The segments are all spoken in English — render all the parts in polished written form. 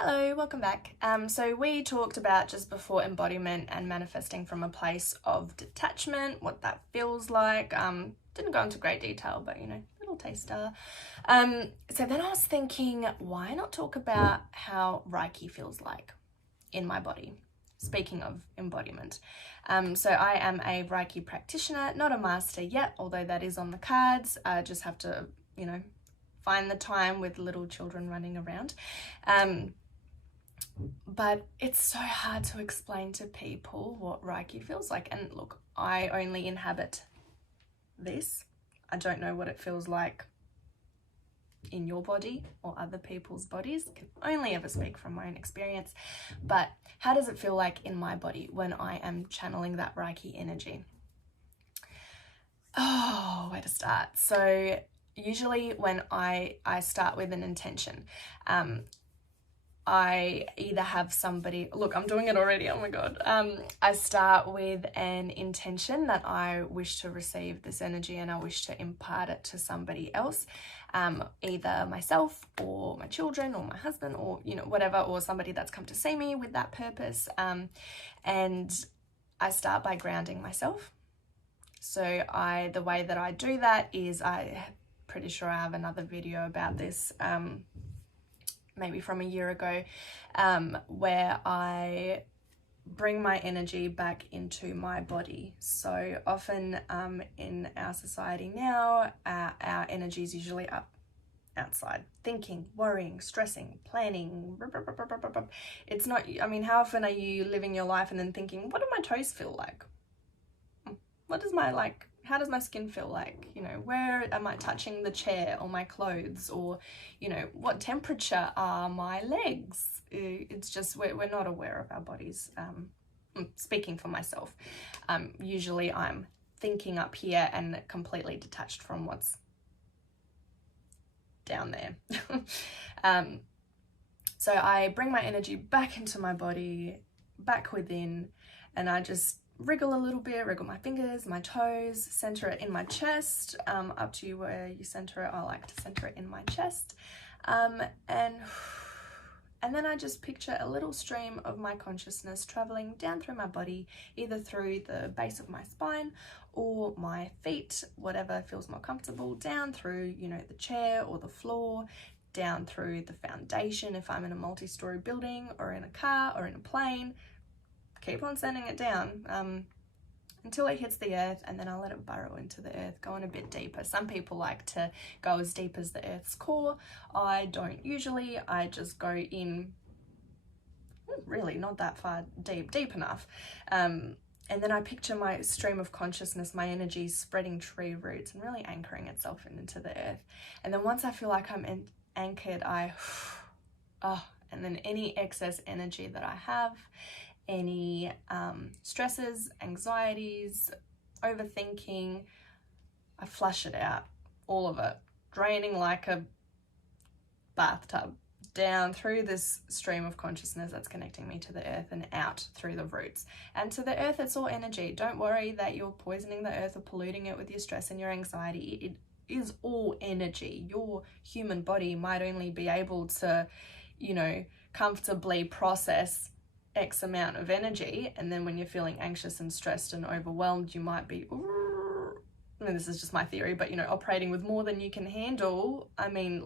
Hello, welcome back. So we talked about just before embodiment and manifesting from a place of detachment, what that feels like. Didn't go into great detail, but little taster. So then I was thinking, why not talk about how Reiki feels like in my body? Speaking of embodiment. So I am a Reiki practitioner, not a master yet, although that is on the cards. I just have to, find the time with little children running around. But it's so hard to explain to people what Reiki feels like. And look, I only inhabit this. I don't know what it feels like in your body or other people's bodies. I can only ever speak from my own experience. But how does it feel like in my body when I am channeling that Reiki energy? Oh, where to start? So usually when I start with an intention, I either have somebody, look, I'm doing it already, oh my God. I start with an intention that I wish to receive this energy and I wish to impart it to somebody else, either myself or my children or my husband or, whatever, or somebody that's come to see me with that purpose. And I start by grounding myself. So the way that I do that is, I'm pretty sure I have another video about this, maybe from a year ago, where I bring my energy back into my body. So often in our society now, our energy is usually up outside, thinking, worrying, stressing, planning. It's not, how often are you living your life and then thinking, what do my toes feel like? What does how does my skin feel like? Where am I touching the chair or my clothes, or, what temperature are my legs? It's just, we're not aware of our bodies. Speaking for myself, usually I'm thinking up here and completely detached from what's down there. So I bring my energy back into my body, back within, and I just wriggle a little bit, wriggle my fingers, my toes, center it in my chest, up to you where you center it. I like to center it in my chest. And then I just picture a little stream of my consciousness traveling down through my body, either through the base of my spine or my feet, whatever feels more comfortable, down through, the chair or the floor, down through the foundation if I'm in a multi-story building or in a car or in a plane. Keep on sending it down until it hits the earth, and then I'll let it burrow into the earth, going a bit deeper. Some people like to go as deep as the earth's core. I don't usually. I just go in really not that far deep enough. And then I picture my stream of consciousness, my energy spreading tree roots and really anchoring itself into the earth. And then once I feel like I'm anchored, and then any excess energy that I have, any stresses, anxieties, overthinking, I flush it out, all of it, draining like a bathtub down through this stream of consciousness that's connecting me to the earth and out through the roots. And to the earth, it's all energy. Don't worry that you're poisoning the earth or polluting it with your stress and your anxiety. It is all energy. Your human body might only be able to, comfortably process X amount of energy, and then when you're feeling anxious and stressed and overwhelmed, you might be, this is just my theory, but operating with more than you can handle.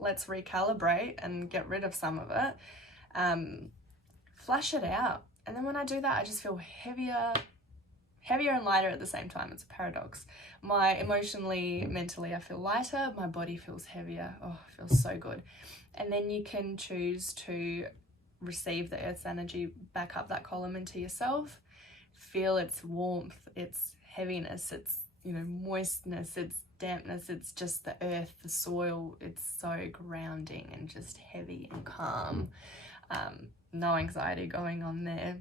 Let's recalibrate and get rid of some of it, flush it out. And then when I do that, I just feel heavier and lighter at the same time. It's a paradox. Emotionally, mentally, I feel lighter. My body feels heavier. Oh, it feels so good. And then you can choose to receive the earth's energy back up that column into yourself. Feel its warmth, its heaviness, its moistness, its dampness. It's just the earth, the soil. It's so grounding and just heavy and calm. No anxiety going on there.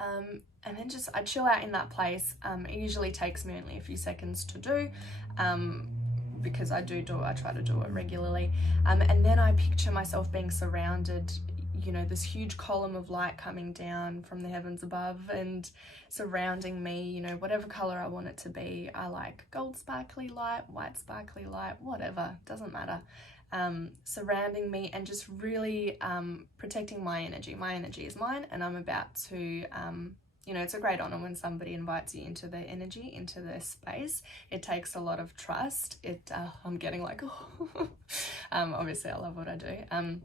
And then I chill out in that place. It usually takes me only a few seconds to do, because I try to do it regularly. And then I picture myself being surrounded, this huge column of light coming down from the heavens above and surrounding me, whatever color I want it to be. I like gold sparkly light, white sparkly light, whatever, doesn't matter. surrounding me and just really protecting my energy. My energy is mine, and I'm about to, you know, it's a great honor when somebody invites you into their energy, into their space. It takes a lot of trust. I'm getting like, oh. Obviously I love what I do.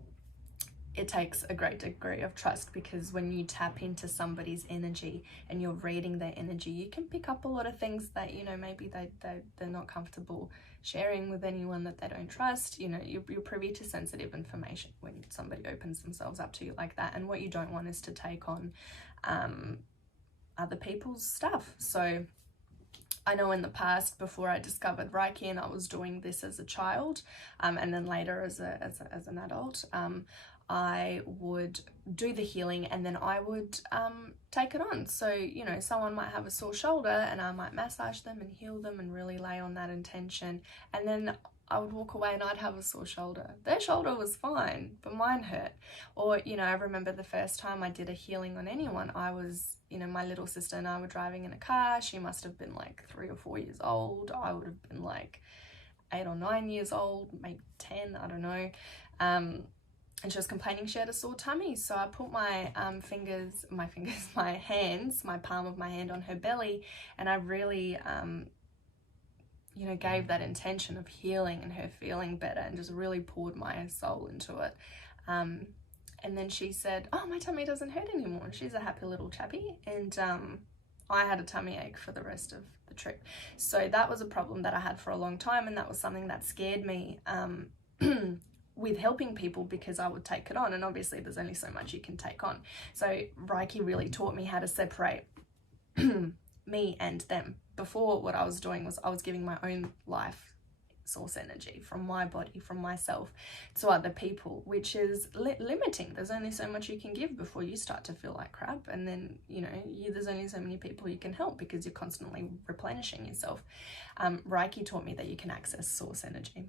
It takes a great degree of trust, because when you tap into somebody's energy and you're reading their energy, you can pick up a lot of things that, you know, maybe they're not comfortable sharing with anyone that they don't trust. You know, you're privy to sensitive information when somebody opens themselves up to you like that. And what you don't want is to take on other people's stuff. So I know in the past, before I discovered Reiki, and I was doing this as a child, and then later as an adult, I would do the healing, and then I would take it on. So, you know, someone might have a sore shoulder and I might massage them and heal them and really lay on that intention. And then I would walk away and I'd have a sore shoulder. Their shoulder was fine, but mine hurt. Or, you know, I remember the first time I did a healing on anyone, I was, you know, my little sister and I were driving in a car. She must have been like 3 or 4 years old. I would have been like 8 or 9 years old, maybe 10, I don't know. And she was complaining she had a sore tummy. So I put my my hands, my palm of my hand on her belly, and I really, you know, gave that intention of healing and her feeling better, and just really poured my soul into it. And then she said, oh, my tummy doesn't hurt anymore. She's a happy little chappy. And I had a tummy ache for the rest of the trip. So that was a problem that I had for a long time, and that was something that scared me with helping people, because I would take it on, and obviously there's only so much you can take on. So Reiki really taught me how to separate me and them. Before, what I was doing was I was giving my own life source energy from my body, from myself, to other people, which is limiting. There's only so much you can give before you start to feel like crap, and then, you know, there's only so many people you can help, because you're constantly replenishing yourself. Reiki taught me that you can access source energy.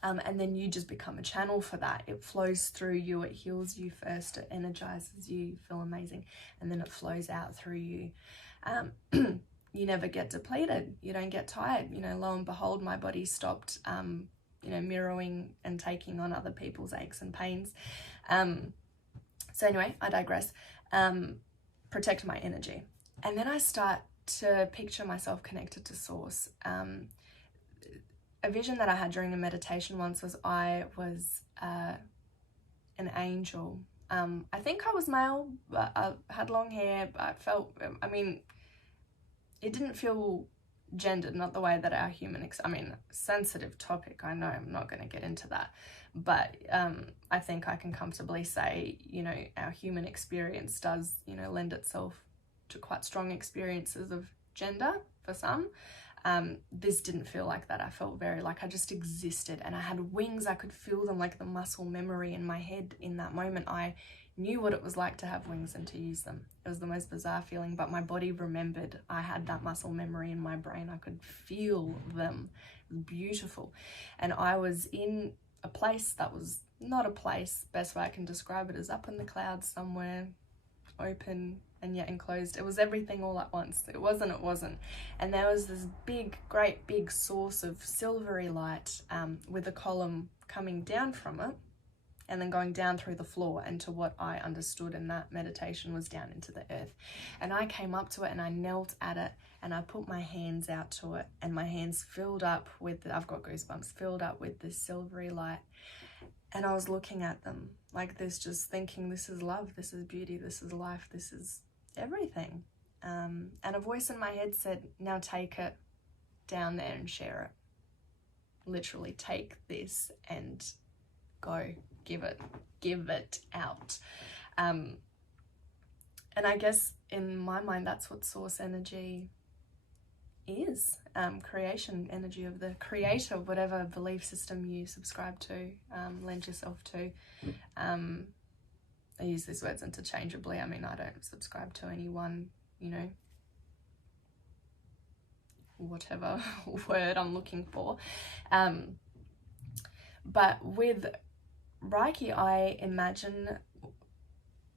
And then you just become a channel for that. It flows through you, it heals you first, it energizes you, you feel amazing, and then it flows out through you. You never get depleted, you don't get tired. You know, lo and behold, my body stopped, you know, mirroring and taking on other people's aches and pains. So anyway, I digress. Protect my energy. And then I start to picture myself connected to source. A vision that I had during a meditation once was I was an angel. I think I was male, but I had long hair. But I felt, I mean, it didn't feel gendered, not the way that our human, sensitive topic, I know, I'm not going to get into that. But I think I can comfortably say, you know, our human experience does, you know, lend itself to quite strong experiences of gender for some. This didn't feel like that. I felt very like I just existed, and I had wings. I could feel them, like the muscle memory in my head. In that moment, I knew what it was like to have wings and to use them. It was the most bizarre feeling, but my body remembered. I had that muscle memory in my brain. I could feel them. It was beautiful. And I was in a place that was not a place. Best way I can describe it is up in the clouds somewhere, open and yet enclosed. It was everything all at once. It wasn't. And there was this great big source of silvery light with a column coming down from it and then going down through the floor into what I understood in that meditation was down into the earth. And I came up to it and I knelt at it and I put my hands out to it, and my hands filled up with, I've got goosebumps, filled up with this silvery light. And I was looking at them like this, just thinking, this is love, this is beauty, this is life, this is everything. And a voice in my head said, now take it down there and share it. Literally take this and go, give it out. And I guess in my mind, that's what source energy is. Creation energy of the creator, whatever belief system you subscribe to, lend yourself to. I use these words interchangeably. I mean, I don't subscribe to any one, you know, whatever word I'm looking for. But with Reiki, I imagine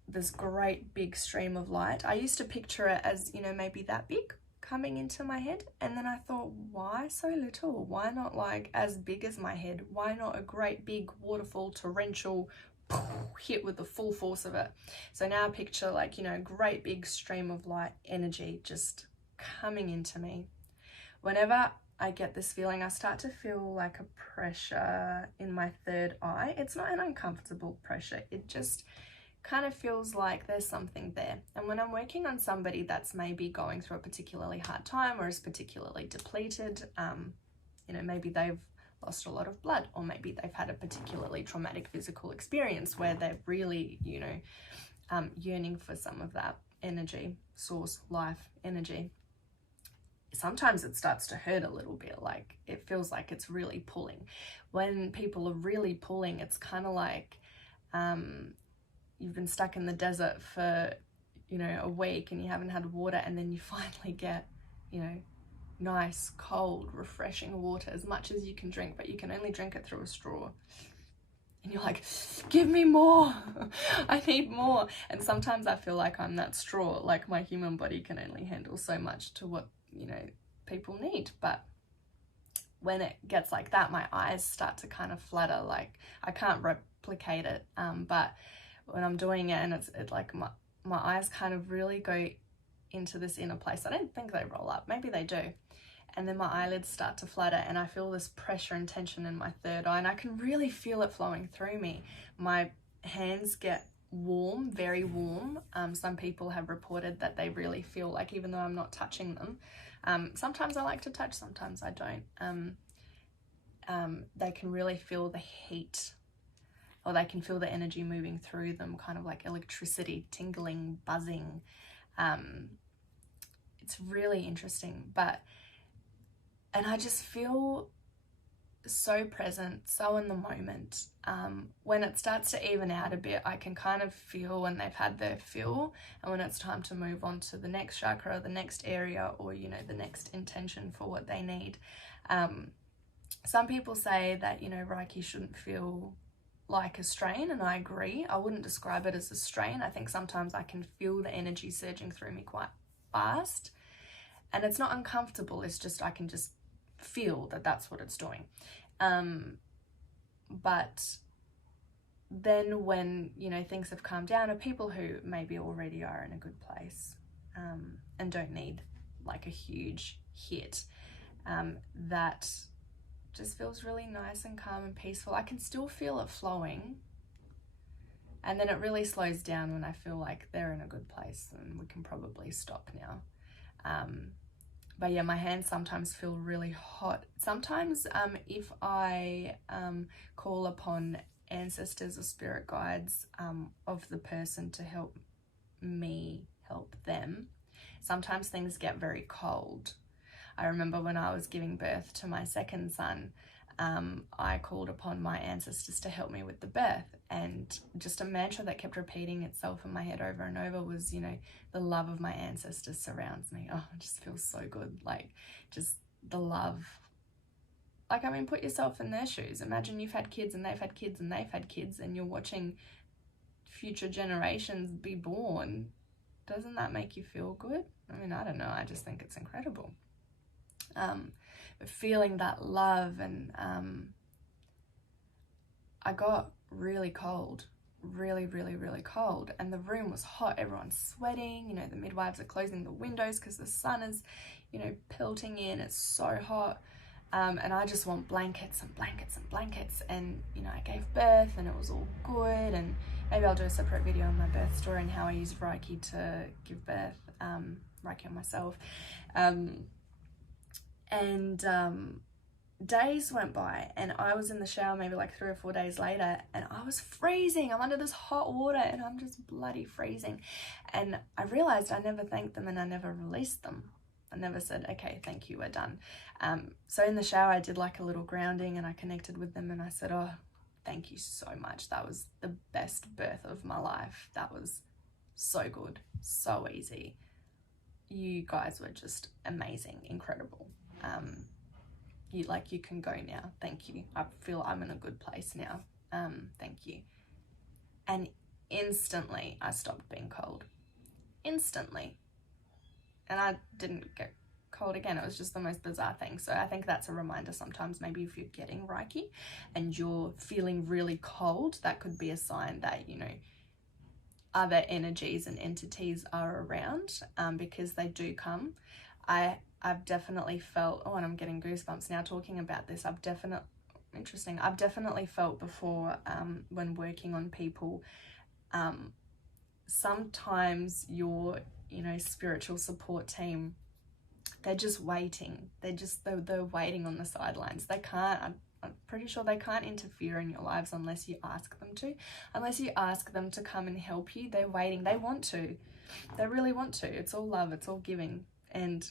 this great big stream of light. I used to picture it as, you know, maybe that big, coming into my head. And then I thought, why so little? Why not like as big as my head? Why not a great big waterfall, torrential hit with the full force of it? So now picture like, you know, great big stream of light energy just coming into me. Whenever I get this feeling, I start to feel like a pressure in my third eye. It's not an uncomfortable pressure. It just kind of feels like there's something there. And when I'm working on somebody that's maybe going through a particularly hard time or is particularly depleted, you know, maybe they've lost a lot of blood, or maybe they've had a particularly traumatic physical experience where they're really, you know, yearning for some of that energy, source, life, energy. Sometimes it starts to hurt a little bit, like it feels like it's really pulling. When people are really pulling, it's kind of like you've been stuck in the desert for, you know, a week and you haven't had water, and then you finally get, you know, nice, cold, refreshing water, as much as you can drink, but you can only drink it through a straw. And you're like, give me more. I need more. And sometimes I feel like I'm that straw, like my human body can only handle so much to what, you know, people need. But when it gets like that, my eyes start to kind of flutter. Like I can't replicate it, but when I'm doing it and it's like my eyes kind of really go into this inner place. I don't think they roll up, maybe they do. And then my eyelids start to flutter and I feel this pressure and tension in my third eye, and I can really feel it flowing through me. My hands get warm, very warm. Some people have reported that they really feel like, even though I'm not touching them, sometimes I like to touch, sometimes I don't. They can really feel the heat, or they can feel the energy moving through them, kind of like electricity, tingling, buzzing. It's really interesting, and I just feel so present, so in the moment. When it starts to even out a bit, I can kind of feel when they've had their fill, and when it's time to move on to the next chakra, or the next area, or, you know, the next intention for what they need. Some people say that, you know, Reiki shouldn't feel like a strain, and I agree. I wouldn't describe it as a strain. I think sometimes I can feel the energy surging through me quite fast, and it's not uncomfortable. It's just, I can just feel that that's what it's doing. But then when, you know, things have calmed down, or people who maybe already are in a good place, and don't need like a huge hit, that just feels really nice and calm and peaceful. I can still feel it flowing, and then it really slows down when I feel like they're in a good place and we can probably stop now. But yeah, my hands sometimes feel really hot. Sometimes if I call upon ancestors or spirit guides of the person to help me help them, sometimes things get very cold. I remember when I was giving birth to my second son, I called upon my ancestors to help me with the birth, and just a mantra that kept repeating itself in my head over and over was, you know, the love of my ancestors surrounds me. Oh, it just feels so good. Like, just the love. Like, I mean, put yourself in their shoes. Imagine you've had kids and they've had kids and they've had kids, and you're watching future generations be born. Doesn't that make you feel good? I mean, I don't know. I just think it's incredible. But feeling that love, and I got really cold, really cold, and the room was hot. Everyone's sweating, you know, the midwives are closing the windows because the sun is, you know, pelting in. It's so hot, and I just want blankets and blankets and blankets. And, you know, I gave birth and it was all good, and maybe I'll do a separate video on my birth story and how I used Reiki to give birth, Reiki on myself. Days went by, and I was in the shower maybe like 3 or 4 days later, and I was freezing. I'm under this hot water and I'm just bloody freezing. And I realized I never thanked them and I never released them. I never said, okay, thank you, we're done. So in the shower, I did like a little grounding, and I connected with them, and I said, oh, thank you so much. That was the best birth of my life. That was so good, so easy. You guys were just amazing, incredible. You can go now. Thank you. I feel I'm in a good place now. Thank you. And instantly I stopped being cold. Instantly. And I didn't get cold again. It was just the most bizarre thing. So I think that's a reminder sometimes, maybe if you're getting Reiki and you're feeling really cold, that could be a sign that, you know, other energies and entities are around, because they do come. I've definitely felt, oh, and I'm getting goosebumps now talking about this. I've definitely felt before, when working on people, sometimes your, you know, spiritual support team, they're just waiting. They're waiting on the sidelines. They can't, I'm pretty sure they can't interfere in your lives unless you ask them to. Unless you ask them to come and help you, they're waiting. They want to. They really want to. It's all love. It's all giving. And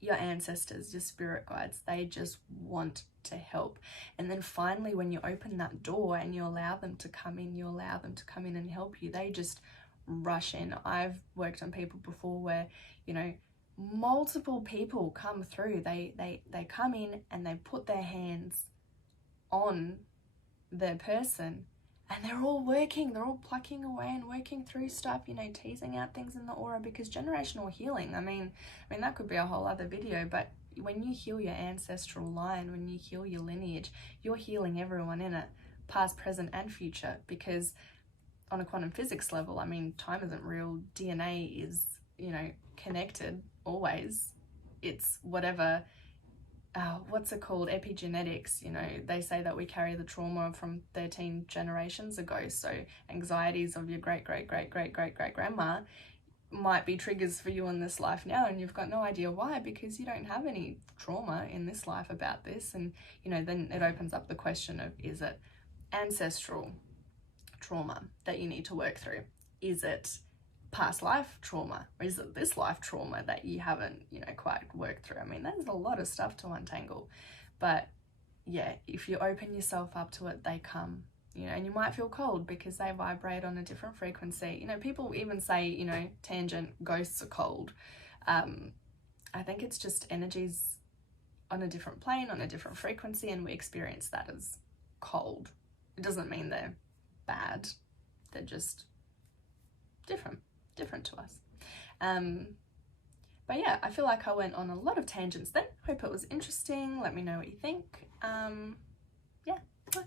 your ancestors, your spirit guides, they just want to help. And then finally, when you open that door and you allow them to come in, and help you, they just rush in. I've worked on people before where, you know, multiple people come through. They come in and they put their hands on their person, and they're all plucking away and working through stuff, you know, teasing out things in the aura, because generational healing, I mean that could be a whole other video, but when you heal your ancestral line, when you heal your lineage, you're healing everyone in it, past, present, and future, because on a quantum physics level, I mean, time isn't real. DNA is, you know, connected always. It's whatever, what's it called, epigenetics, you know, they say that we carry the trauma from 13 generations ago. So anxieties of your great-great-great-great-great-great-grandma might be triggers for you in this life now, and you've got no idea why, because you don't have any trauma in this life about this. And, you know, then it opens up the question of, is it ancestral trauma that you need to work through? Is it past life trauma, or is it this life trauma that you haven't, you know, quite worked through? I mean, there's a lot of stuff to untangle, but yeah, if you open yourself up to it, they come, you know. And you might feel cold because they vibrate on a different frequency. You know, people even say, you know, tangent, ghosts are cold. I think it's just energies on a different plane, on a different frequency, and we experience that as cold. It doesn't mean they're bad, they're just different to us. But yeah, I feel like I went on a lot of tangents then. Hope it was interesting. Let me know what you think. Yeah, bye.